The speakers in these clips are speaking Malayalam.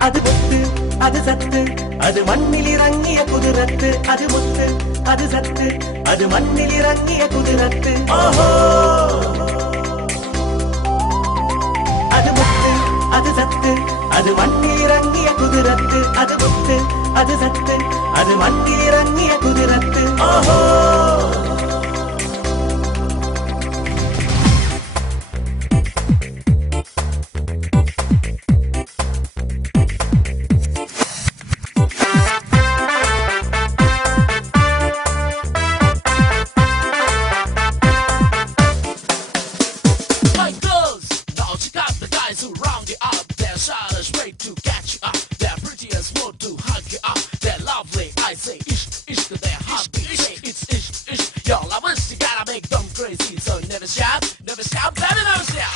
அது முத்து அது சத்து அது மண்ணில் இறங்கிய குதிரத்து அது முத்து அது சத்து அது மண்ணில் இறங்கிய குதிரத்து ஓஹோ அது முத்து அது சத்து அது மண்ணில் இறங்கிய குதிரத்து அது முத்து அது சத்து அது மண்ணில் இறங்கிய குதிரத்து ஓஹோ Who round you up, they're shy as straight to catch you up. They're pretty as slow to hug you up. They're lovely, I say ish, ish to their heartbeat. It's ish, ish. Your lovers, you gotta make them crazy. So never shout, baby, never shout.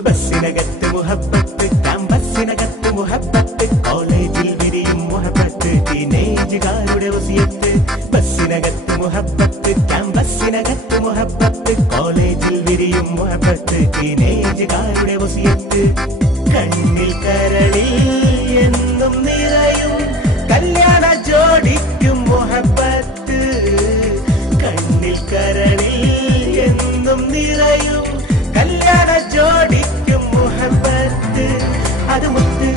ബസ്സിനകത്ത് മുഹബത്ത് ക്യാമ്പസിനകത്ത് മുഹബത്ത് കോളേജിൽ വിരിയും മുഹബത്ത് ടീനേജുകാരുടെ വസിയത്ത് ബസ്സിനകത്ത് മുഹബത്ത് ക്യാമ്പസിനകത്ത് മുഹബത്ത് കോളേജിൽ വിരിയും മുഹബത്ത് ടീനേജുകാരുടെ വസിയത്ത് കണ്ണിൽ കരളിൽ എന്നും നിറയും കല്യാണ ജോഡിക്കും മുഹബത്ത് കണ്ണിൽ കരളിൽ എന്നും നിറയും കല്യാണ ജോഡിക്കും മുഹബത്ത് അത് മുത്ത്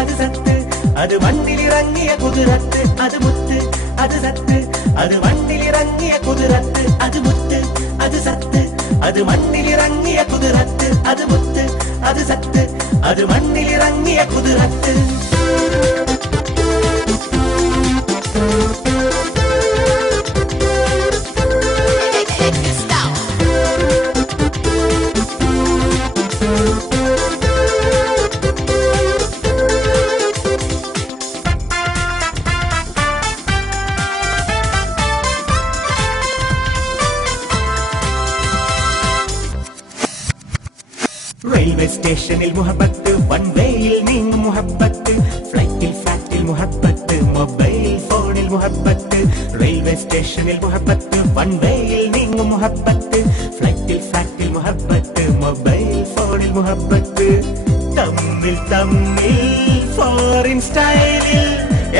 അത് സത്ത് അത് മണ്ണിലിറങ്ങിയ കുതിരത്ത് അത് മുത്ത് അത് സത്ത് അത് മണ്ണിലിറങ്ങിയ കുതിരത്ത് അത് മുത്ത് അത് സത്ത് അത് മണ്ണിലിറങ്ങിയ കുതിരത്ത് അത് മുത്ത് അത് സത്ത് അത് മണ്ണിലിറങ്ങിയ കുതിരത്ത് റെയിൽവേ സ്റ്റേഷനിൽ മുഹബത്ത് വൺ വേയിൽ നീങ്ങും മുഹബത്ത് ഫ്ലൈറ്റിൽ ഫ്ലാറ്റിൽ മുഹബത്ത് മൊബൈൽ ഫോണിൽ മുഹബത്ത് റെയിൽവേ സ്റ്റേഷനിൽ മുഹബത്ത് വൺ വേയിൽ നീങ്ങും മുഹബത്ത് ഫ്ലൈറ്റിൽ ഫ്ലാറ്റിൽ മുഹബത്ത് മൊബൈൽ ഫോണിൽ മുഹബത്ത് തമ്മിൽ തമ്മിൽ ഫോറിൻ സ്റ്റൈലിൽ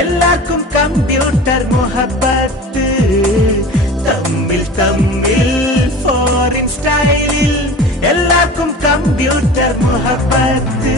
എല്ലാവർക്കും കമ്പ്യൂട്ടർ മുഹബത്ത് തമ്മിൽ തമ്മിൽ ഫോറിൻ സ്റ്റൈലിൽ എല്ലാവർക്കും കമ്പ്യൂട്ടർ മുഹബത്ത്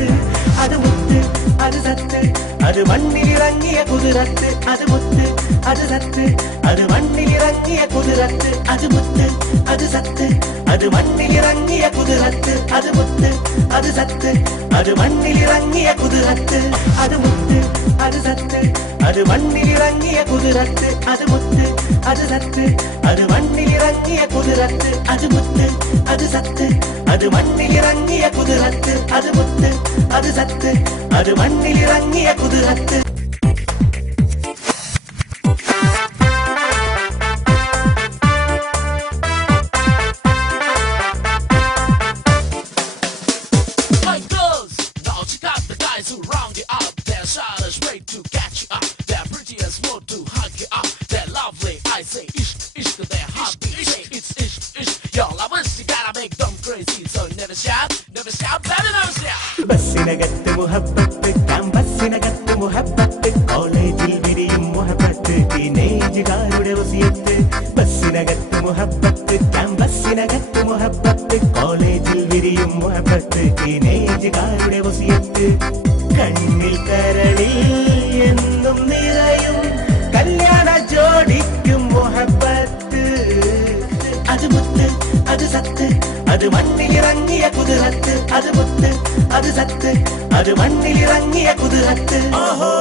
അത് മുത്ത് അത് സത്ത് അത് മണ്ണിലിറങ്ങിയ കുതിരത്ത് അത് മുത്ത് അത് സത്ത് അത് മണ്ണിലിറങ്ങിയ കുതിരത്ത് അത് മുത്ത് അത് സത്ത് അത് മണ്ണിലിറങ്ങിയ കുതിരത്ത് അത് മുത്ത് അത് സത്ത് അത് മണ്ണിലിറങ്ങിയ കുതിരത്ത് അത് മുത്ത് അത് സത്ത് അത് മണ്ണിലിറങ്ങിയ കുതിരത്ത് അത് മുത്ത് അത് സത്ത് അത് മണ്ണിലിറങ്ങിയ കുതിരത്ത് അത് മുത്ത് അത് സത്ത് അത് മണ്ണിലിറങ്ങിയ കുതിരത്ത് അത് മുത്ത് അത് സത്ത് അത് മണ്ണിലിറങ്ങിയ കുതിരത്ത് Who round you up, they're shy as straight to catch you up. They're pretty as slow to hug you up. They're lovely, I say ish, ish to their heartbeat. It's ish, ish. Your lovers, you gotta make them crazy. So never shout, baby, never shout. ബസ്സിനകത്ത് മുഹബത്ത് ക്യാമ്പസിനകത്ത് മുഹബത്ത് കോളേജിൽ വിരിയും മുഹബത്ത് ടീനേജുകാരുടെ വസിയത്ത് ബസ്സിനകത്ത് മുഹബത്ത് ക്യാമ്പസിനകത്ത് മുഹബത്ത് കോളേജിൽ വിരിയും മുഹബത്ത് ടീനേജുകാരുടെ വസിയത്ത് കണ്ണിൽ കരളിൽ എന്നും നിറയും കല്യാണ ജോഡിക്കും മുഹബത്ത് അത് മുത്ത് അത് സത്ത് അത് മണ്ണിലിറങ്ങിയ കുതിരത്ത് അത് മുത്ത് അത് സത്ത് അത് മണ്ണിലിറങ്ങിയ കുതിരത്ത് ഓഹോ